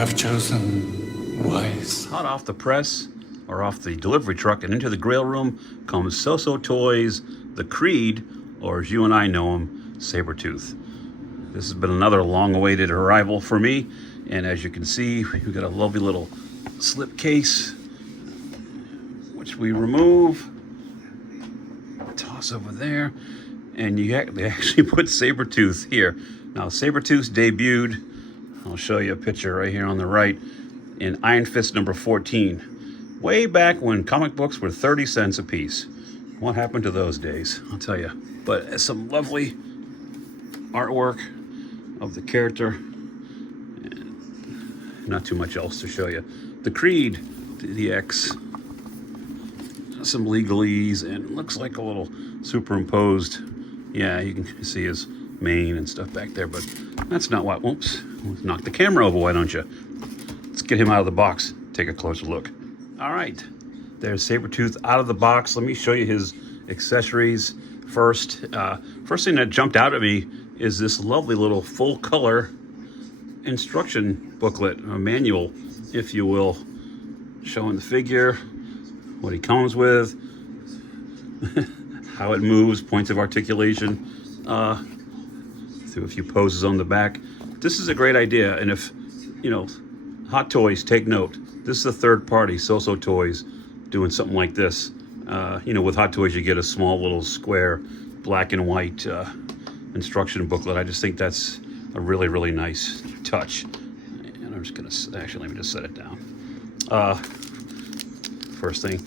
have chosen wise. Hot off the press, or off the delivery truck and into the grill room, comes SooSoo Toys, the Creed, or as you and I know him, Sabretooth. This has been another long-awaited arrival for me, and as you can see, we've got a lovely little slip case, which we remove, toss over there, and they actually put Sabretooth here. Now, Sabretooth debuted, I'll show you a picture right here on the right, in Iron Fist number 14, way back when comic books were 30 cents a piece. What happened to those days? I'll tell you. But some lovely artwork of the character, and not too much else to show you. The Creed DX, some legalese, and looks like a little superimposed. Yeah, you can see his mane and stuff back there, but that's not what. Oops, knock the camera over, why don't you? Let's get him out of the box, take a closer look. All right, there's Sabretooth out of the box. Let me show you his accessories first. First thing that jumped out at me is this lovely little full color instruction booklet, a manual, if you will, showing the figure, what he comes with, how it moves, points of articulation, through a few poses on the back. This is a great idea, and if, you know, Hot Toys, take note. This is a third party, SooSoo Toys, doing something like this. You know, with Hot Toys, you get a small little square, black and white instruction booklet. I just think that's a really, really nice touch. And I'm just gonna, actually, let me just set it down. First thing,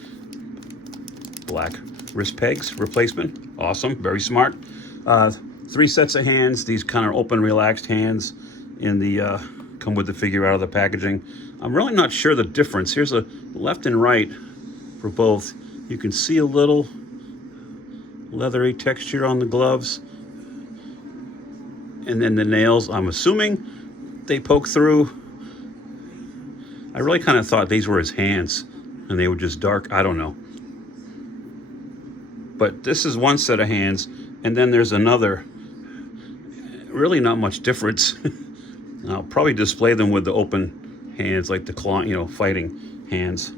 black wrist pegs replacement. Awesome, very smart. 3 sets of hands, these kind of open, relaxed hands in the, come with the figure out of the packaging. I'm really not sure the difference. Here's a left and right for both. You can see a little leathery texture on the gloves. And then the nails, I'm assuming they poke through. I really kind of thought these were his hands and they were just dark. I don't know. But this is one set of hands, and then there's another. Really not much difference. I'll probably display them with the open hands, like the claw, you know, fighting hands.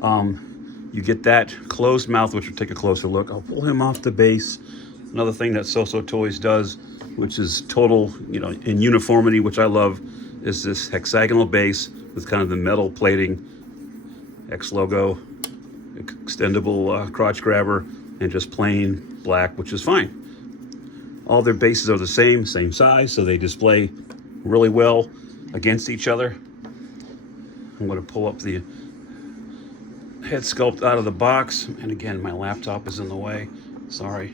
You get that closed mouth, which will take a closer look. I'll pull him off the base. Another thing that SooSoo Toys does, which is total, you know, in uniformity, which I love, is this hexagonal base with kind of the metal plating, X logo, extendable crotch grabber, and just plain black, which is fine. All their bases are the same size, so they display really well against each other. I'm going to pull up the head sculpt out of the box, and again, my laptop is in the way. Sorry.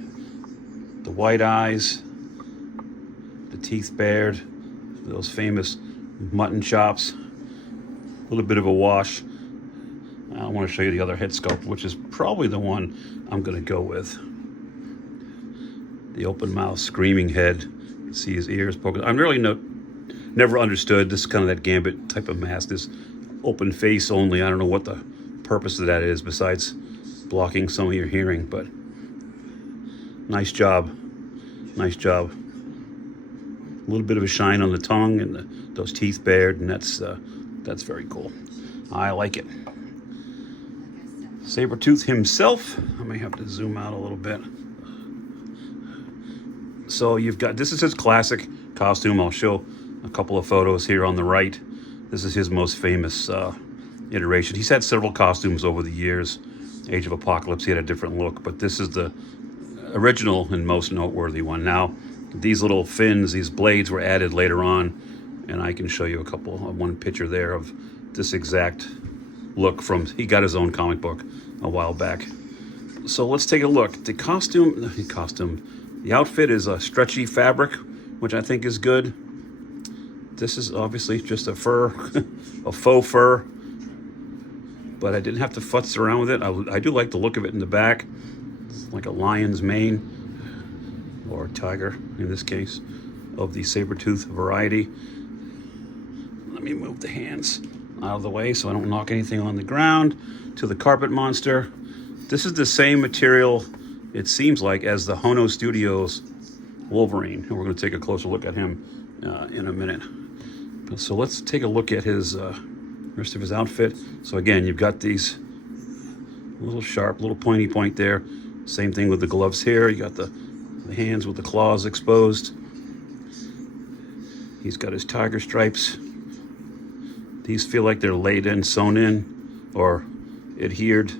The white eyes, the teeth bared, those famous mutton chops, a little bit of a wash. I want to show you the other head sculpt, which is probably the one I'm going to go with. The open mouth, screaming head. You can see his ears poking. I'm really never understood this kind of that Gambit type of mask, this open face only. I don't know what the purpose of that is besides blocking some of your hearing, but nice job. Nice job. A little bit of a shine on the tongue and those teeth bared, and that's very cool. I like it. Sabretooth himself. I may have to zoom out a little bit. So you've got, this is his classic costume. I'll show a couple of photos here on the right. This is his most famous iteration. He's had several costumes over the years. Age of Apocalypse, he had a different look, but this is the original and most noteworthy one. Now, these little fins, these blades were added later on, and I can show you one picture there of this exact look from, he got his own comic book a while back. So let's take a look. The outfit is a stretchy fabric, which I think is good. This is obviously just a fur, a faux fur, but I didn't have to futz around with it. I do like the look of it in the back. It's like a lion's mane, or a tiger in this case, of the Sabretooth variety. Let me move the hands out of the way so I don't knock anything on the ground. To the carpet monster. This is the same material, it seems like, as the Hono Studios Wolverine, and we're going to take a closer look at him in a minute. So let's take a look at his rest of his outfit. So again, you've got these little sharp, little pointy point there. Same thing with the gloves here. You got the hands with the claws exposed. He's got his tiger stripes. These feel like they're laid in, sewn in, or adhered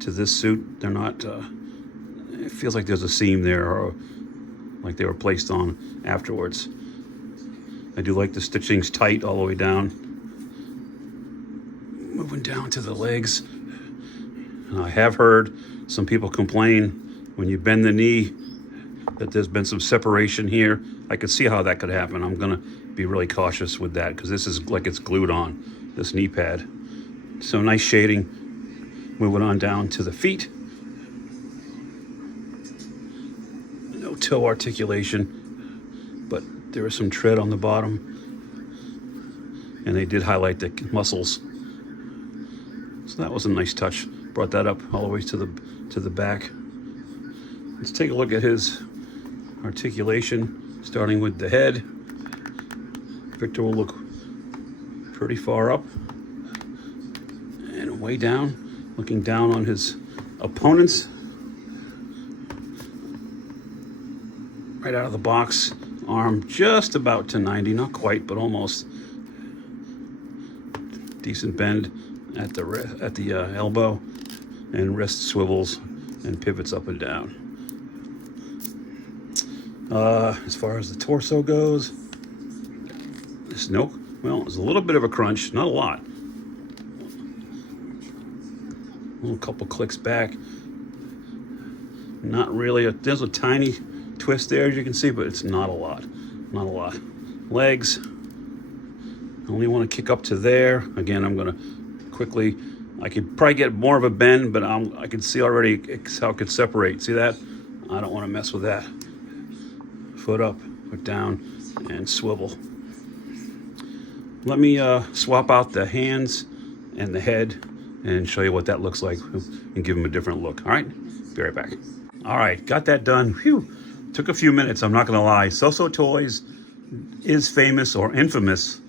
to this suit. They're not, it feels like there's a seam there, or like they were placed on afterwards. I do like the stitching's tight all the way down. Moving down to the legs. I have heard some people complain when you bend the knee that there's been some separation here. I could see how that could happen. I'm gonna be really cautious with that because this is like it's glued on, this knee pad. So nice shading. Moving on down to the feet. No toe articulation, but there is some tread on the bottom. And they did highlight the muscles. So that was a nice touch. Brought that up all the way to the back. Let's take a look at his articulation, starting with the head. Victor will look pretty far up and way down, looking down on his opponents. Right out of the box, arm just about to 90, not quite, but almost. Decent bend at the elbow, and wrist swivels and pivots up and down. As far as the torso goes, there's a little bit of a crunch, not a lot. A little couple clicks back. Not really, there's a tiny twist there as you can see, but it's not a lot, not a lot. Legs, I only want to kick up to there. Again, I'm gonna quickly, I could probably get more of a bend, but I can see already how it could separate. See that? I don't want to mess with that. Foot up, foot down, and swivel. Let me swap out the hands and the head and show you what that looks like and give them a different look. All right, be right back. All right, got that done. Whew. Took a few minutes, I'm not gonna lie. SooSoo Toys is famous or infamous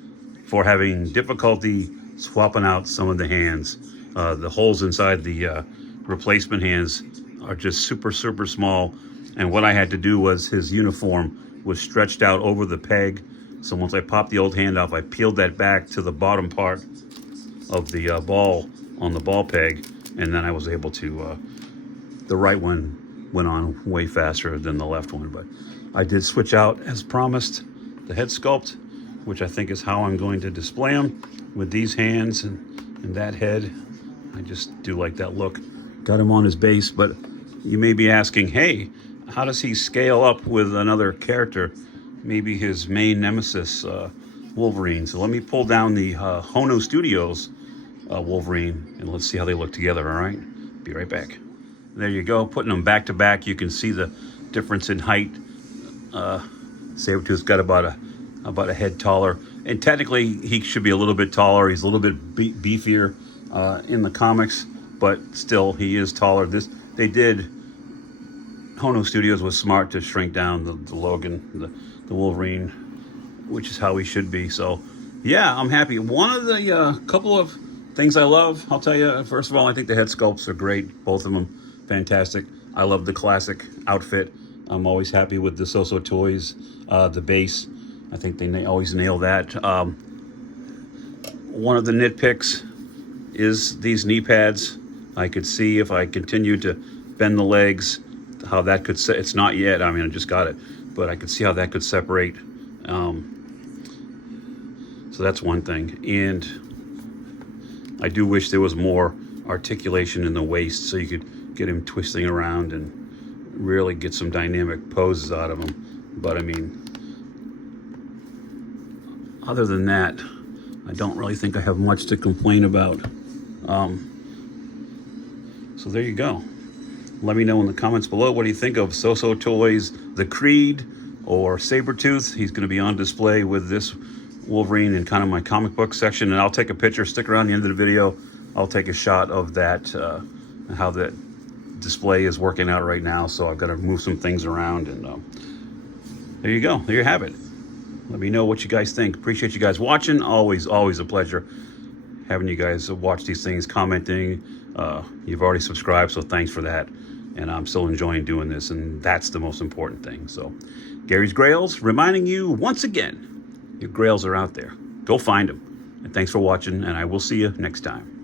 for having difficulty swapping out some of the hands. The holes inside the replacement hands are just super, super small. And what I had to do was his uniform was stretched out over the peg. So once I popped the old hand off, I peeled that back to the bottom part of the ball on the ball peg. And then I was able to, the right one went on way faster than the left one. But I did switch out, as promised, the head sculpt, which I think is how I'm going to display them with these hands and that head. I just do like that look. Got him on his base, but you may be asking, hey, how does he scale up with another character? Maybe his main nemesis, Wolverine. So let me pull down the Hono Studios Wolverine and let's see how they look together, all right? Be right back. There you go, putting them back to back. You can see the difference in height. Sabretooth's got about a head taller. And technically, he should be a little bit taller. He's a little bit beefier in the comics, but still, he is taller. Hono Studios was smart to shrink down the Logan, the Wolverine, which is how he should be. So, yeah, I'm happy. One of the couple of things I love, I'll tell you, first of all, I think the head sculpts are great, both of them. Fantastic. I love the classic outfit. I'm always happy with the SooSoo Toys, the base. I think they always nail that. One of the nitpicks is these knee pads. I could see if I continue to bend the legs, how that could, it's not yet, I mean, I just got it, but I could see how that could separate. So that's one thing. And I do wish there was more articulation in the waist so you could get him twisting around and really get some dynamic poses out of him. But I mean, other than that, I don't really think I have much to complain about. So there you go. Let me know in the comments below, what do you think of SooSoo Toys, the Creed, or Sabretooth? He's going to be on display with this Wolverine in kind of my comic book section, and I'll take a picture, stick around the end of the video. I'll take a shot of that, how that display is working out right now. So I've got to move some things around, and there you go. There you have it. Let me know what you guys think. Appreciate you guys watching. Always a pleasure having you guys watch these things, commenting. You've already subscribed, so thanks for that. And I'm still enjoying doing this, and that's the most important thing. So, Gary's Grails, reminding you once again, your grails are out there. Go find them. And thanks for watching, and I will see you next time.